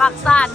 ปากสั่น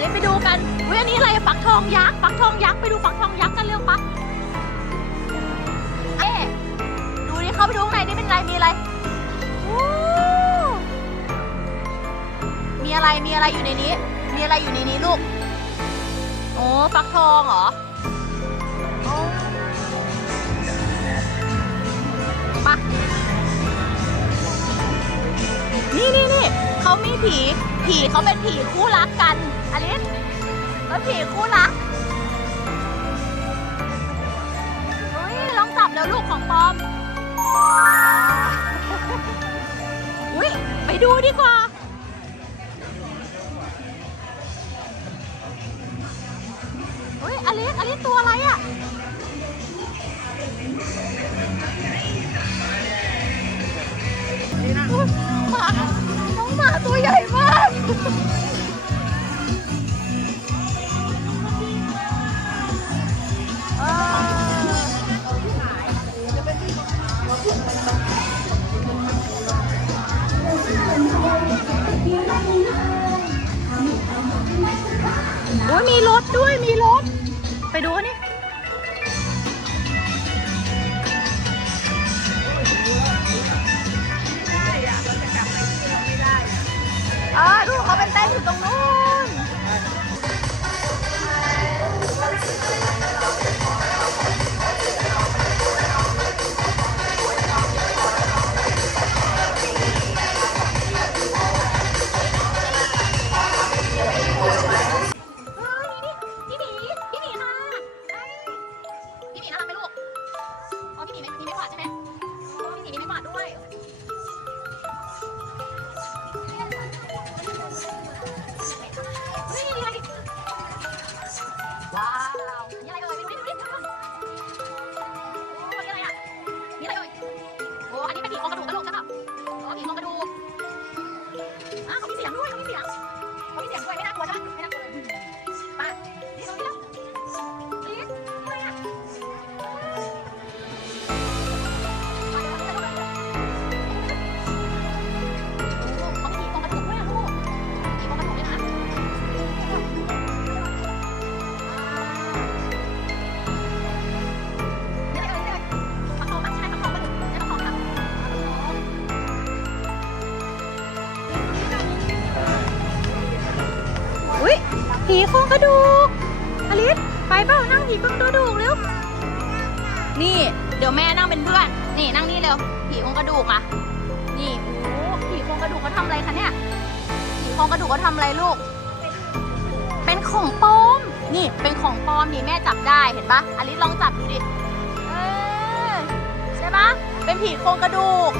ไปอันนี้ไปดูกันเว้ยอันนี้อะไรฟักทองยักษ์ฟักทองยักษ์ไปดูฟักทองยักษ์กันเร็วปะเอ๊ะดูดิเข้าไปดูข้างในนี่เป็นไรมีอะไรโอ้มีอะไรมีอะไรอยู่ในนี้ มีอะไรอยู่ในนี้ลูกโอ้ฟักทองเหรอปะนี่นี่นี่เขามีผี ผีเขาเป็นผีคู่รักกัน อลิสเออผีคู่รักเฮ้ยลองจับแล้วลูกของปอม อุ้ยไปดูดีกว่าเฮ้ยอลิสอลิสตัวอะไรอะหมาน้องหมาตัวใหญ่มาก โอ้ยมีรถด้วยมีรถ ไปดูนนี่เออดูเขาเป็นเต้นอยู่ตรงนู้น กระดูกอลิสไปเปล่านั่งผีโครงกระดูกเร็วนี่ เดี๋ยวแม่นั่งเป็นเพื่อน นี่นั่งนี่เร็วผีโครงกระดูกอะนี่โอ้ผีโครงกระดูกเขาทำอะไรคะเนี่ยผีโครงกระดูกเขาทำอะไรลูก เป็นของปลอมนี่เป็นของปลอมนี่แม่จับได้เห็นปะอลิสลองจับดูดิเออใช่ปะเป็นผีโครงกระดูก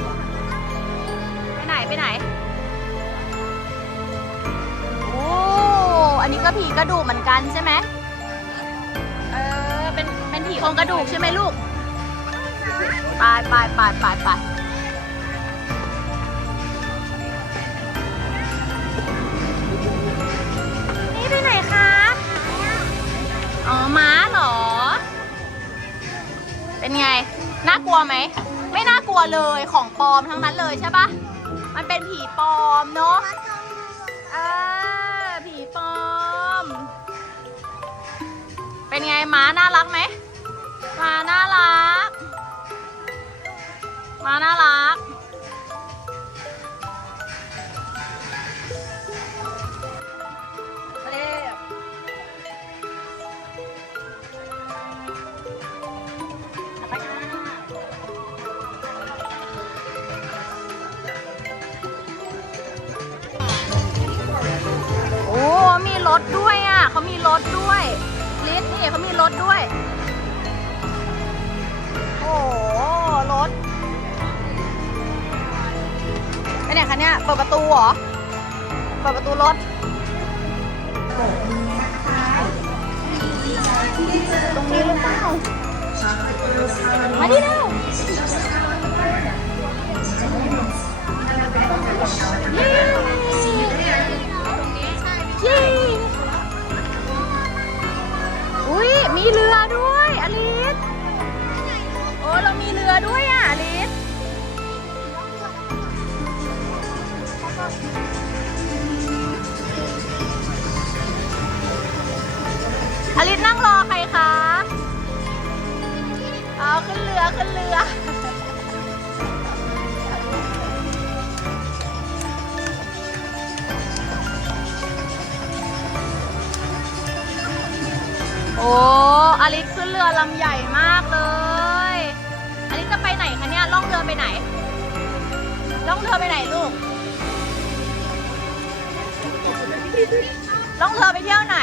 ไปไหนไปไหน นี้ก็ผีกระดูกเหมือนกันใช่ไหมเออเป็นเป็นผีโครงกระดูกใช่ไหมลูกไปไปไปไปไปนี่ไปไหนคะ อ๋อม้าเหรอ เป็นไง น่ากลัวไหม ไม่น่ากลัวเลยของปลอมทั้งนั้นเลยใช่ปะมันเป็นผีปลอมเนาะ เป็นไงม้าน่ารักไหมม้าน่ารักม้าน่ารัก ถด้วย โอ้โห รถเไหนคะเนี่ย เปิดประตูเหรอ เปิดประตูรถ ตรงนี้หรือเปล่ามาดิเร็ ล่องเรือไปเที่ยวไหน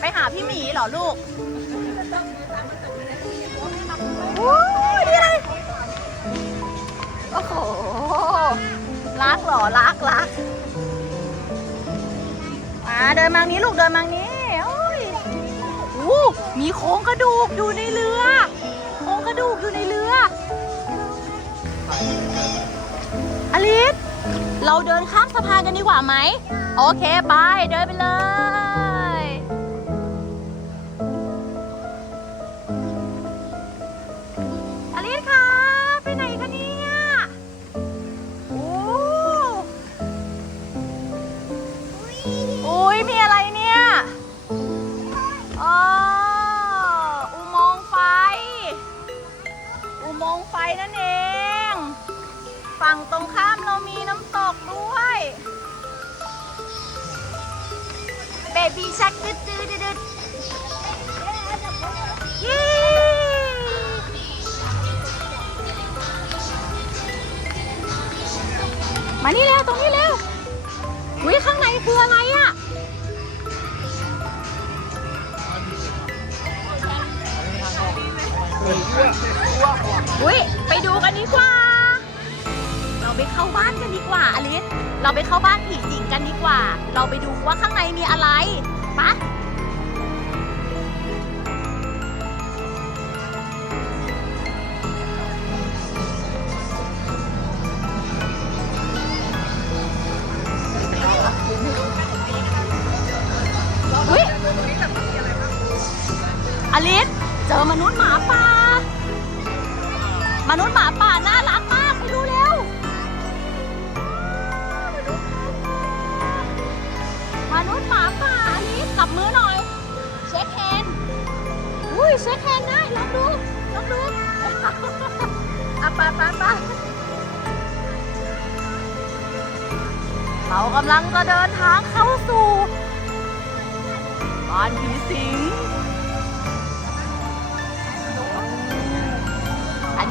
ไปหาพี่หมีเหรอลูกโอ้ยนี่อะไรโอ้โหรักเหรอรักรักมาเดินมางนี้ลูกเดินมางนี้โอ้ยโอ้มีโครงกระดูกอยู่ในเรือโครงกระดูกอยู่ในเรืออลิสเราเดินข้ามสะพานกันดีกว่าไหม โอเค ไป เดินไปเลย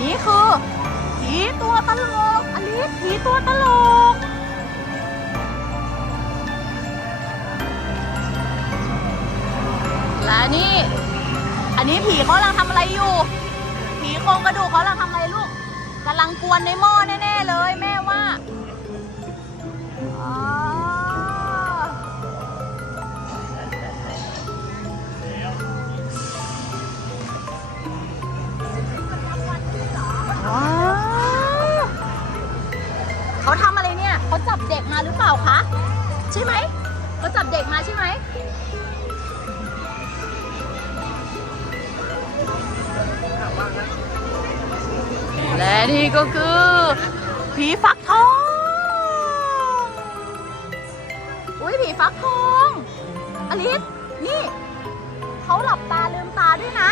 นี้คือผีตัวตลกอลิสผีตัวตลก และนี่ อันนี้ผีเขากำลังทำอะไรอยู่ ผีโครงกระดูกเขากำลังทำอะไรลูกกำลังกวนในหม้อแน่ๆเลย แม่ว่า ใช่ไหมเขาจับเด็กมาใช่ไหมและนี่ก็คือผีฟักทอง อุ้ยผีฟักทองอลิสนี่เขาหลับตาลืมตาด้วยนะ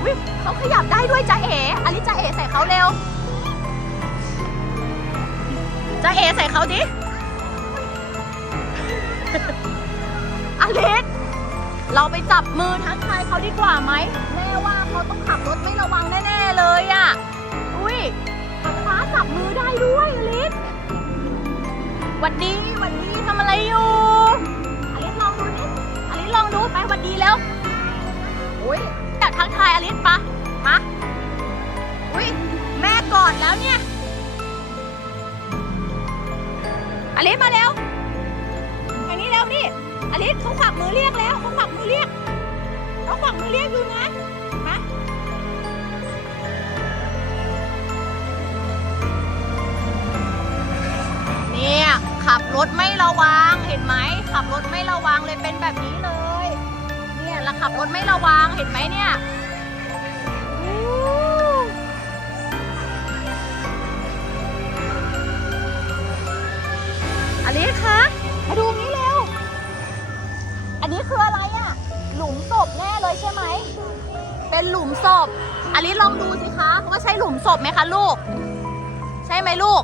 อุ้ยเขาขยับได้ด้วยจ้าเอ๋อลิสจ้าเอ๋ใส่เขาเร็ว จ้าเอใส่เขาดิอลิสเราไปจับมือทักทายเขาดีกว่าไหมแม่ว่าเขาต้องขับรถไม่ระวังแน่ๆเลยอะ่ะ อุ้ยป๊าป๊าจับมือได้ด้วยอลิสหวัดดีหวัดดีทำอะไรอยู่อลิสลองดูนิอลิสลองดูไปหวัดดีแล้วอุ้ยอยากทักทายอลิสปะมาอุ้ยแม่กอดแล้วเนี่ย อลิสมาเร็วทางนี้เร็วนี่อลิสเขาขวักมือเรียกแล้วเขาขวักมือเรียกเขาขวักมือเรียกอยู่นะมาเนี่ยขับรถไม่ระวังเห็นไหมขับรถไม่ระวังเลยเป็นแบบนี้เลย เนี่ยแล้วขับรถไม่ระวังเห็นไหมเนี่ย เป็นหลุมศพอลิสลองดูสิคะว่าใช่หลุมศพไหมคะลูก ใช่ไหมลูก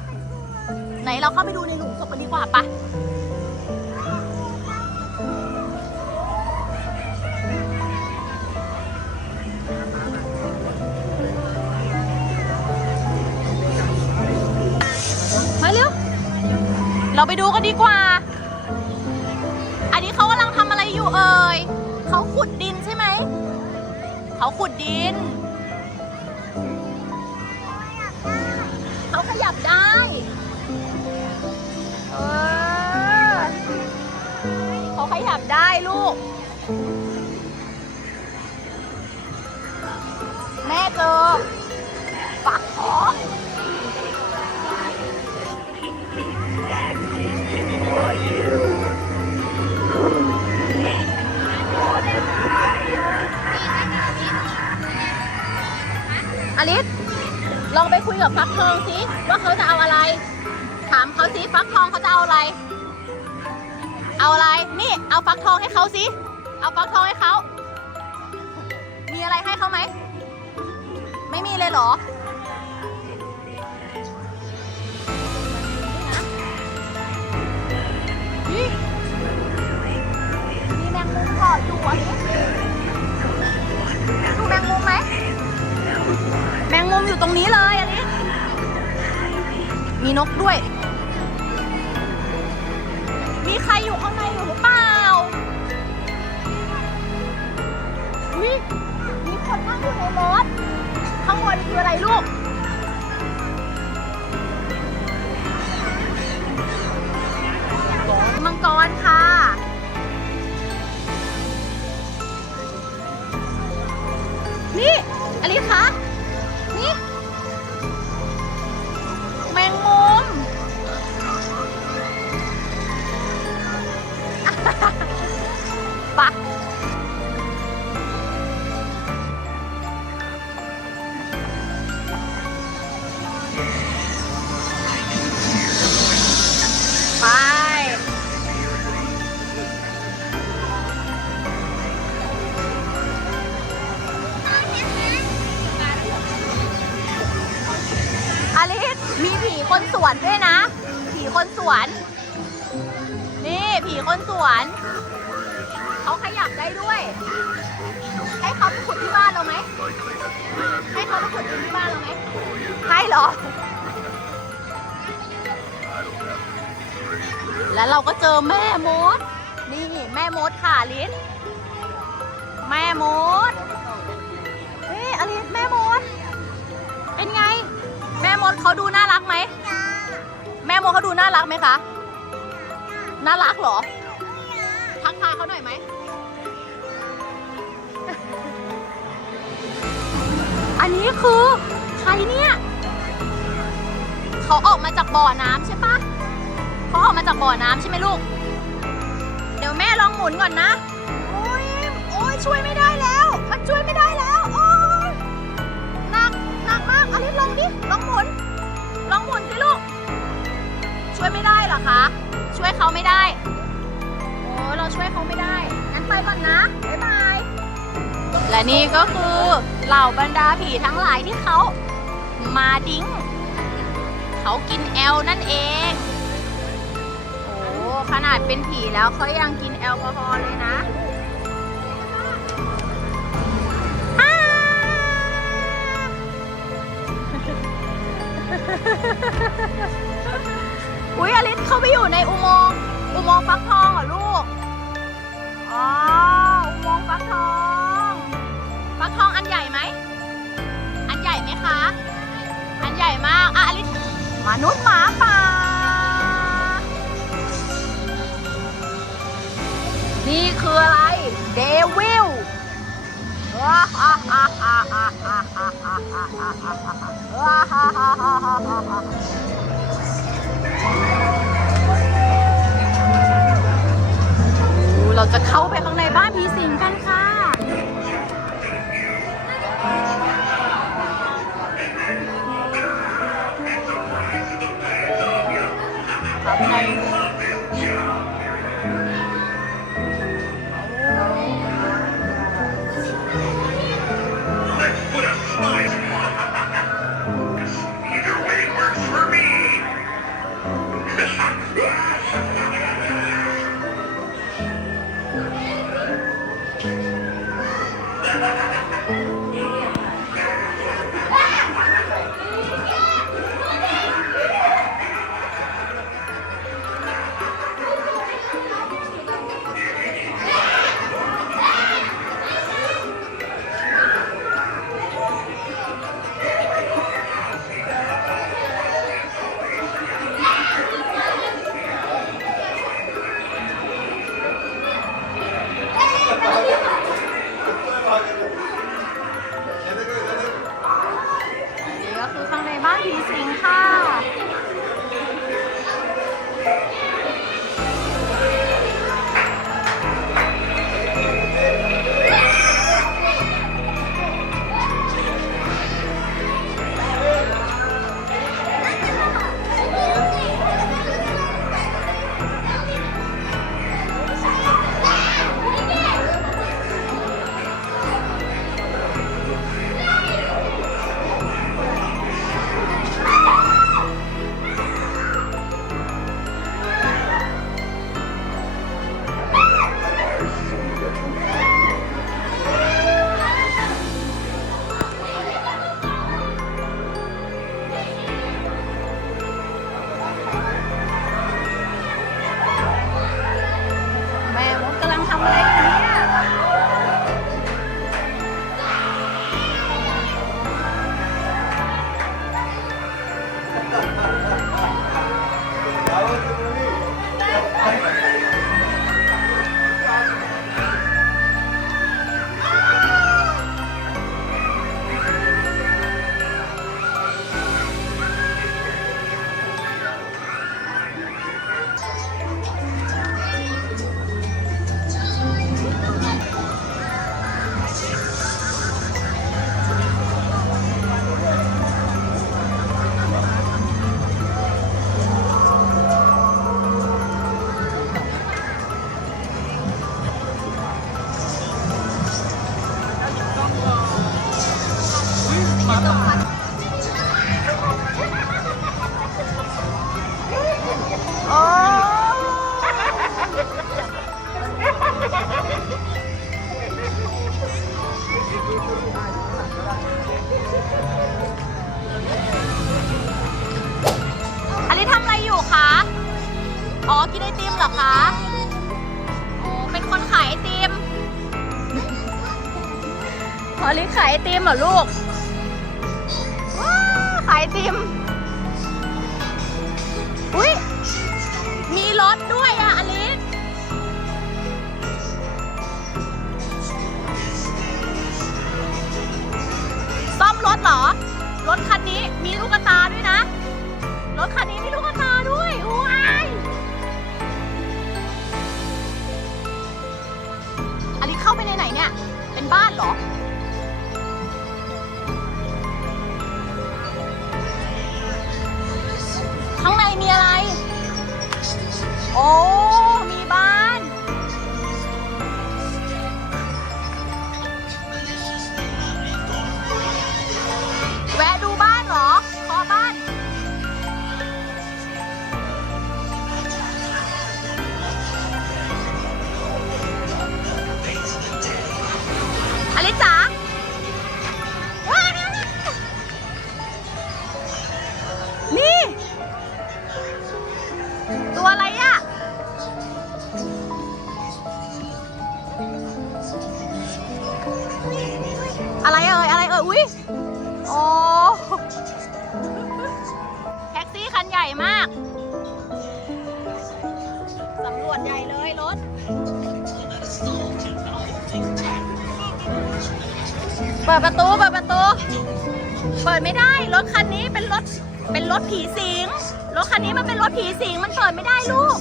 ไหนเราเข้าไปดูในหลุมศพกันดีกว่าปะมาเร็ว เราไปดูกันดีกว่า อันนี้เขากำลังทำอะไรอยู่เอ่ย เขาขุดดินใช่ไหม เขาขุดดิน เขาขยับได้เออเขาขยับได้ลูก แม่เจอฝักทอง กับฟักทองสิว่าเขาจะเอาอะไร ถามเขาสิฟักทองเขาจะเอาอะไร เอาอะไร นี่เอาฟักทองให้เขาสิเอาฟักทองให้เขามีอะไรให้เขาไหม ไม่มีเลยเหรอมีแมงมุมเกาะอยู่อันนี้ดูแมงมุมไหม แมงมุมอยู่ตรงนี้เลยอันนี้ มีนกด้วย มีใครอยู่ข้างในอยู่หรือเปล่าอุ๊ยมีคนนั่งอยู่ในรถ ข้างบนคืออะไรลูก มังกร เหรอ แล้วเราก็เจอแม่มด นี่แม่มดค่ะลิสแม่มด เฮ้ยอลิสแม่มด เป็นไง แม่มดเขาดูน่ารักไหม แม่มดเขาดูน่ารักไหมคะ น่ารักเหรอ ทักทายเขาหน่อยไหมอันนี้คือใครเนี่ย เขาออกมาจากบ่อน้ำใช่ปะเขาออกมาจากบ่อน้ำใช่ไหมลูก เดี๋ยวแม่ลองหมุนก่อนนะ โอ้ยโอ้ยช่วยไม่ได้แล้ว มันช่วยไม่ได้แล้ว โอ้ยหนักหนักมากอลิสลองดิ ลองหมุน ลองหมุนสิลูก ช่วยไม่ได้เหรอคะ ช่วยเขาไม่ได้ โอ้เราช่วยเขาไม่ได้ งั้นไปก่อนนะ บ๊ายบาย และนี่ก็คือเหล่าบรรดาผีทั้งหลายที่เขามาดิ้ง เขากินแอลนั่นเอง โอ้ขนาดเป็นผีแล้วเขายังกินแอลกอฮอล์เลยนะอ้าอุ๊ยอลิสเข้าไปอยู่ในอุโมงค์อุโมงค์ฟักท เราจะเข้าไปข้างในบ้านผีสิงกันค่ะ อ๋อ กินไอติมเหรอคะโอ๋อเป็นคนขายไอติมพอลิขายไอติมเหรอลูกว้าขายไอติม อุ้ยมีรถด้วยอะอลิสซ่อมรถเหรอ รถคันนี้มีลูกตาด้วยนะ รถคันนี้มีลูก บ้านเหรอ ข้างในมีอะไร โอ้ ปิดประตูเปิดประตู เปิดไม่ได้ รถคันนี้เป็นรถ เป็นรถผีสิง รถคันนี้มันเป็นรถผีสิง มันเปิดไม่ได้ลูก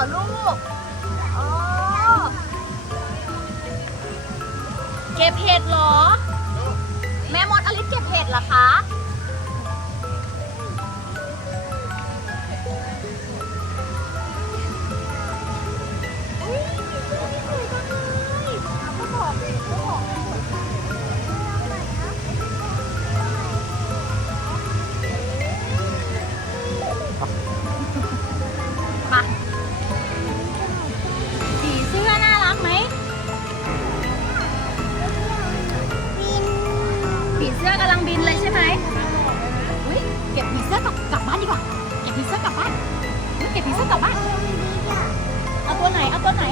รอลูกอ๋อเก็บเห็ดเหรอ แม่มดอลิสเก็บเห็ดเหรอคะ บ้านเอาตัวไหน เอาตัวไหน